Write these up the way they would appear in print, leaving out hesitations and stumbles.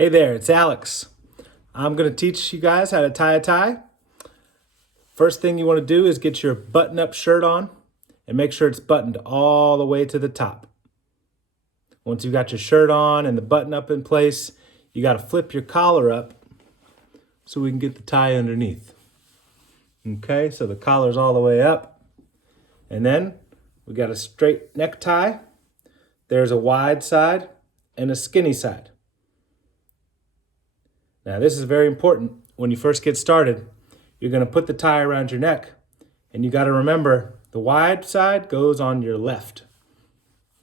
Hey there, it's Alex. I'm going to teach you guys how to tie a tie. First thing you want to do is get your button-up shirt on and make sure it's buttoned all the way to the top. Once you've got your shirt on and the button up in place, you got to flip your collar up so we can get the tie underneath. Okay, so the collar's all the way up. And then we got a straight necktie. There's a wide side and a skinny side. Now this is very important. When you first get started, you're going to put the tie around your neck, and you got to remember the wide side goes on your left.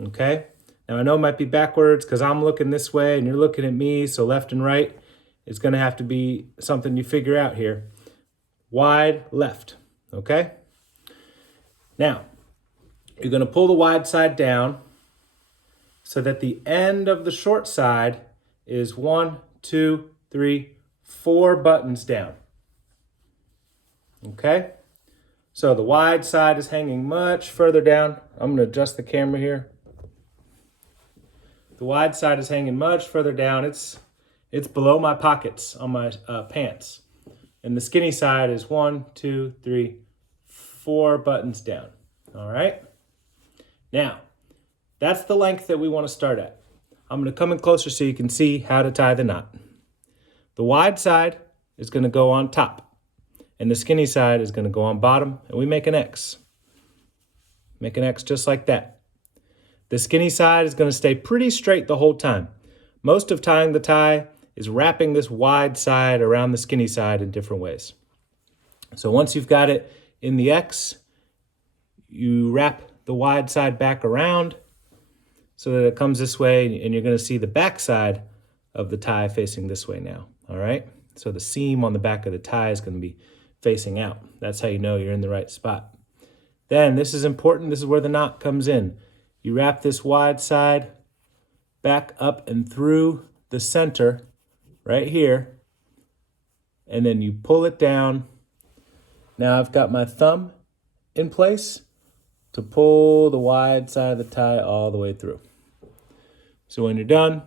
Okay? Now I know it might be backwards because I'm looking this way and you're looking at me, so left and right is going to have to be something you figure out here. Wide left. Okay? Now, you're going to pull the wide side down so that the end of the short side is 1, 2, 3, 4 buttons down. Okay? So the wide side is hanging much further down. I'm going to adjust the camera here. The wide side is hanging much further down. It's below my pockets on my pants. And the skinny side is 1, 2, 3, 4 buttons down. All right? Now, that's the length that we want to start at. I'm going to come in closer so you can see how to tie the knot. The wide side is going to go on top, and the skinny side is going to go on bottom, and we make an X. Make an X just like that. The skinny side is going to stay pretty straight the whole time. Most of tying the tie is wrapping this wide side around the skinny side in different ways. So once you've got it in the X, you wrap the wide side back around so that it comes this way, and you're going to see the back side of the tie facing this way now. All right, so the seam on the back of the tie is going to be facing out. That's how you know you're in the right spot. Then, this is important, this is where the knot comes in. You wrap this wide side back up and through the center right here, and then you pull it down. Now I've got my thumb in place to pull the wide side of the tie all the way through. So when you're done,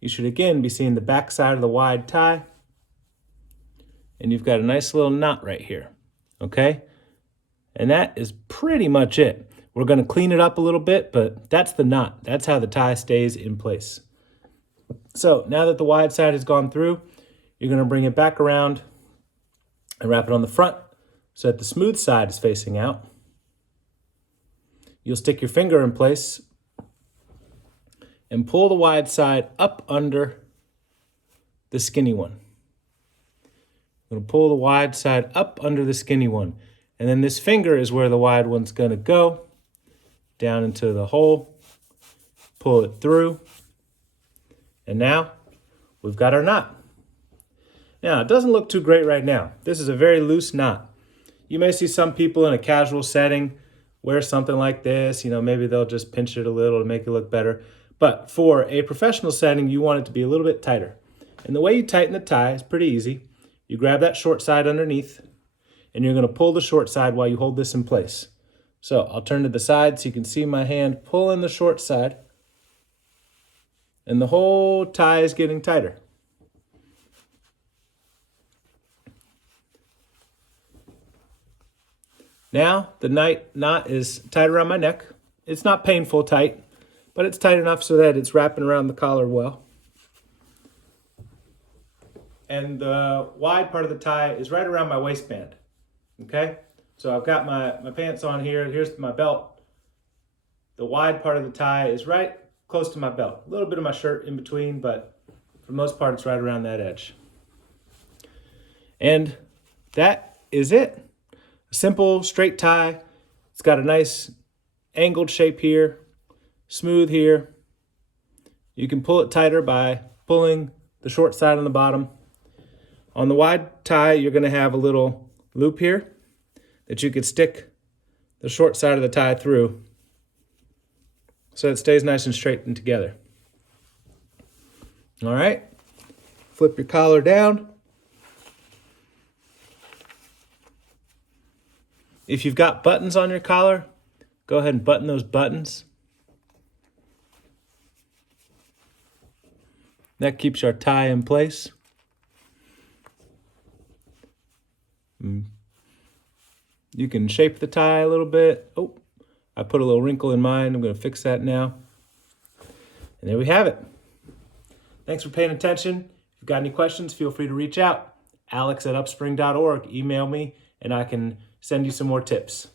you should again be seeing the back side of the wide tie, and you've got a nice little knot right here, okay? And that is pretty much it. We're gonna clean it up a little bit, but that's the knot. That's how the tie stays in place. So now that the wide side has gone through, you're gonna bring it back around and wrap it on the front so that the smooth side is facing out. You'll stick your finger in place and pull the wide side up under the skinny one. I'm going to pull the wide side up under the skinny one. And then this finger is where the wide one's going to go, down into the hole, pull it through, and now we've got our knot. Now, it doesn't look too great right now. This is a very loose knot. You may see some people in a casual setting wear something like this. You know, maybe they'll just pinch it a little to make it look better. But for a professional setting, you want it to be a little bit tighter. And the way you tighten the tie is pretty easy. You grab that short side underneath, and you're going to pull the short side while you hold this in place. So I'll turn to the side so you can see my hand pulling the short side, and the whole tie is getting tighter. Now the knot is tight around my neck. It's not painful tight, but it's tight enough so that it's wrapping around the collar well. And the wide part of the tie is right around my waistband, okay? So I've got my pants on here. Here's my belt. The wide part of the tie is right close to my belt. A little bit of my shirt in between, but for the most part, it's right around that edge. And that is it. A simple, straight tie. It's got a nice angled shape here, smooth here. You can pull it tighter by pulling the short side on the bottom. On the wide tie, you're going to have a little loop here that you could stick the short side of the tie through so it stays nice and straight and together. All right, flip your collar down. If you've got buttons on your collar, go ahead and button those buttons. That keeps our tie in place. You can shape the tie a little bit. Oh, I put a little wrinkle in mine. I'm going to fix that now. And there we have it. Thanks for paying attention. If you've got any questions, feel free to reach out. Alex@upspring.org. Email me and I can send you some more tips.